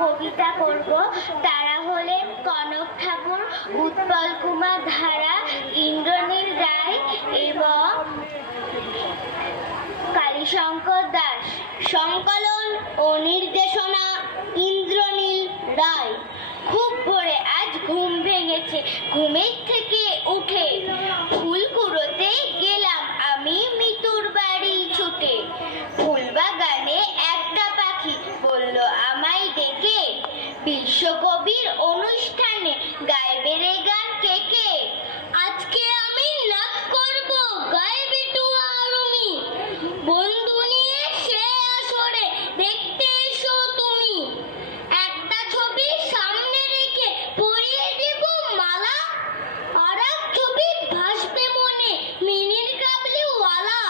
কবিতা পড়ব। তারা হলেন কনক ঠাকুর, উৎপল কুমার ধারা, ইন্দ্রনীল রায় এবং কালীশঙ্কর দাস। সংকলন ও নির্দেশনা ইন্দ্রনীল রায়। খুব ভোরে আজ ঘুম ভেঙেছে, ঘুমের থেকে উঠে ফুল কুড়োতে গেলাম আমি মিতুর বাড়ি ছুটে। ফুলবাগানে একটা পাখি বলল আমায় ডেকে, বিশ্বকবির অনুষ্ঠানে গাইবে রে গান কে কে। আজকে আমি নাচ করব, গাইবে টুয়া রুমি, বন্ধু নিয়ে সে আসরে দেখতে এসো তুমি। একটা ছবি সামনে রেখে পরিয়ে দেব মালা, আর এক ছবি ভাসবে মনে মিনির কাবলিওয়ালা।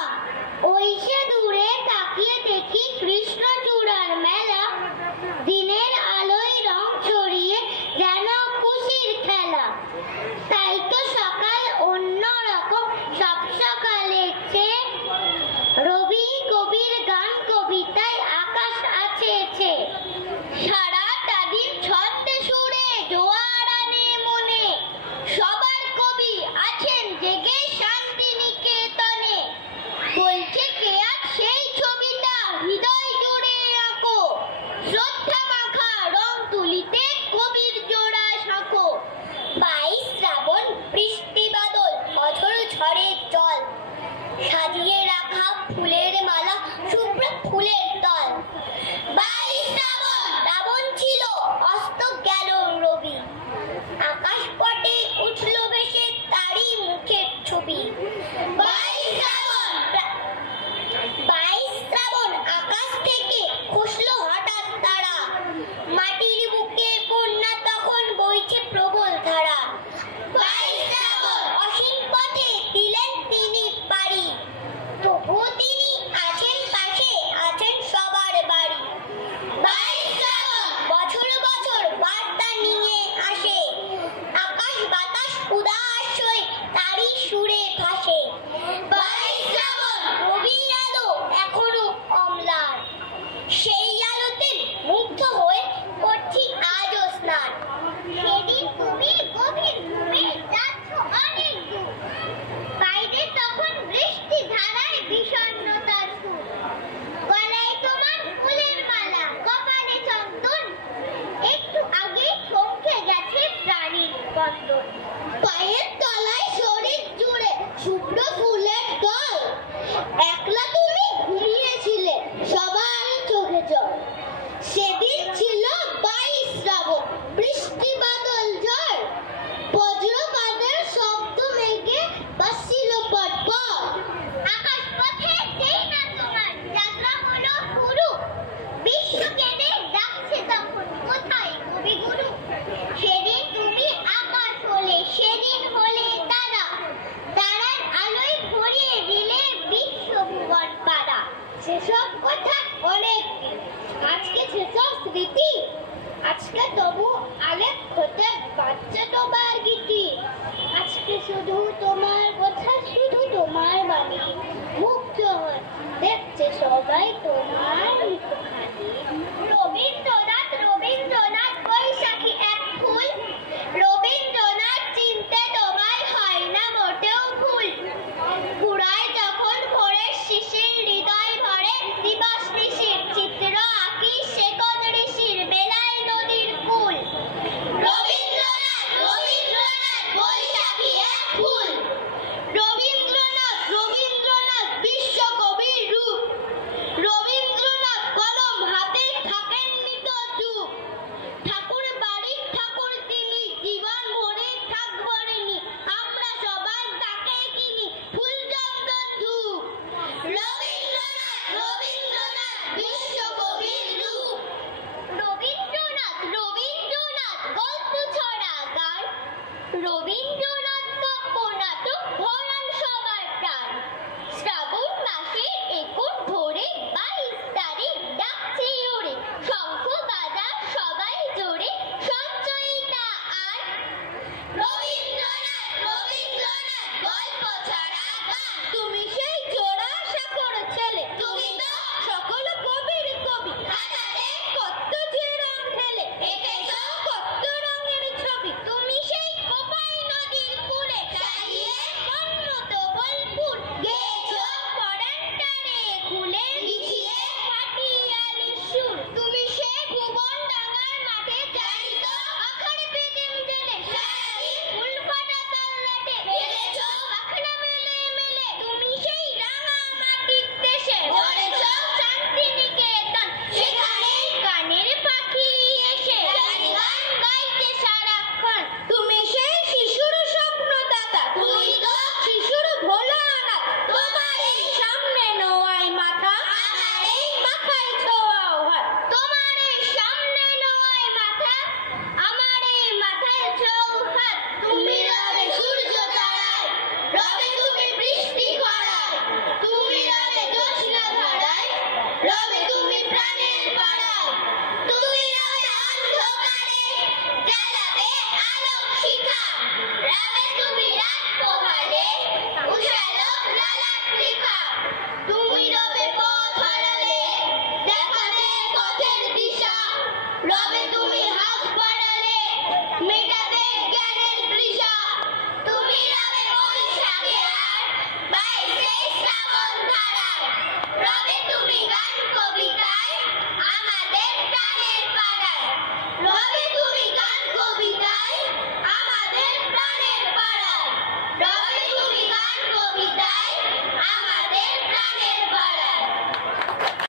ওই সে দূরে তাকিয়ে দেখি কৃষ্ণচূড়ার মেলা, দিনের আলোয় রং ছড়িয়ে যেন খুশির খেলা। তাই তো সকাল অন্যরকম সব সকালের চেয়ে, রবি কবির গান কবিতায় আকাশ আছে। সারাটা দিন ছন্দে সুরে জোয়ার আনে মনে, সবার কবি আছেন জেগে শান্তিনিকেতনে। বলছে কে আজ সেই ছবিটা হৃদয় জুড়ে আঁকো, শ্রদ্ধা মাখা রং তুলিতে কবির জোড়া সাঁকো। 22 শ্রাবণ বৃষ্টি বাদল অঝোর ঝড়ের জল, সাজিয়ে রাখা ফুলের মালা শুভ্র ফুলের দল। 22 শ্রাবণ, শ্রাবণ ছিল অস্ত গেল রবি, আকাশ পটে উঠল ভেসে তারই মুখের ছবি। 22 শ্রাবণ আকাশ থেকে খসলো হঠাৎ তারা, মাটির বুকে বন্যা তখন বইছে প্রবল ধারা। 22 শ্রাবণ অসীম পথে দিলেন তিনি পাড়ি, তবুও তিনি আছেন পাশে, আছেন সবার বাড়ি। 22 শ্রাবণ বছর বছর বার্তা নিয়ে আসে, আকাশ বাতাস উদাস হয়ে তারই সুরে ভাসে। 22 শ্রাবণ রবির আলো এখনো অম্লান, সেই আলোতে মুগ্ধ হয়ে করছি আজও স্নান। সেদিন তুমি গভীর ঘুমে যাচ্ছ অনেক দূর, বাইরে তখন বৃষ্টি ধারায় বিষণ্ণতার সুর। গলায় তোমার ফুলের মালা, কপালে চন্দন, একটু আগে থমকে গেছে প্রাণীর স্পন্দন। পায়ের তলায় শরীর জুড়ে শুভ্র ফুলের দল, একলা তুমি ঘুমিয়েছিলে সবার চোখে জল। সেদিন ছিল 22 শ্রাবণ, বৃষ্টি বাদল ঝড়, বজ্রপাতের শব্দ মেঘে বাজছিল পটপট। আকাশ পথে যেই না তোমার যাত্রা হলো শুরু, বিশ্ব কেঁদে ডাকছে তখন কোথায় কবিগুরু। সেদিন তুমি আকাশ হলে, সেদিন হলে তারা, তারার আলোয় ভরিয়ে দিলে বিশ্বভুবন পাড়া। সেসব কথা অনেক দিন, আজকে সেসব স্মৃতি, আজকে তবু আলেপ হতে বাচ্চা তোমার গীতি। আজকে শুধু তোমার কথা, শুধু তোমার বাণী, মুগ্ধ হয়ে দেখছে সবাই তোমার মুখখানি। রবীন্দ্রনাথ, রবীন্দ্রনাথ বৈশাখী এক ফুল, রবীন্দ্রনাথ চিনতে তোমায় হয় না মোটেও ভুল। ঘুরায় যখন ভোরের শিশির হৃদয় ভরে, দিবস ঋষির চিত্র আঁকি সে কোন ঋষির বেলায় নদীর কুল। রবীন্দ্রনাথ, রবীন্দ্রনাথ বৈশাখী এক ফুল, রবীন্দ্রনাথ, রবীন্দ্রনাথ বিশ্বকবির রূপ, রবীন্দ্রনাথ কলম হাতে শিখা রামেন্দু বিরাট পোহালে উষালোক লাল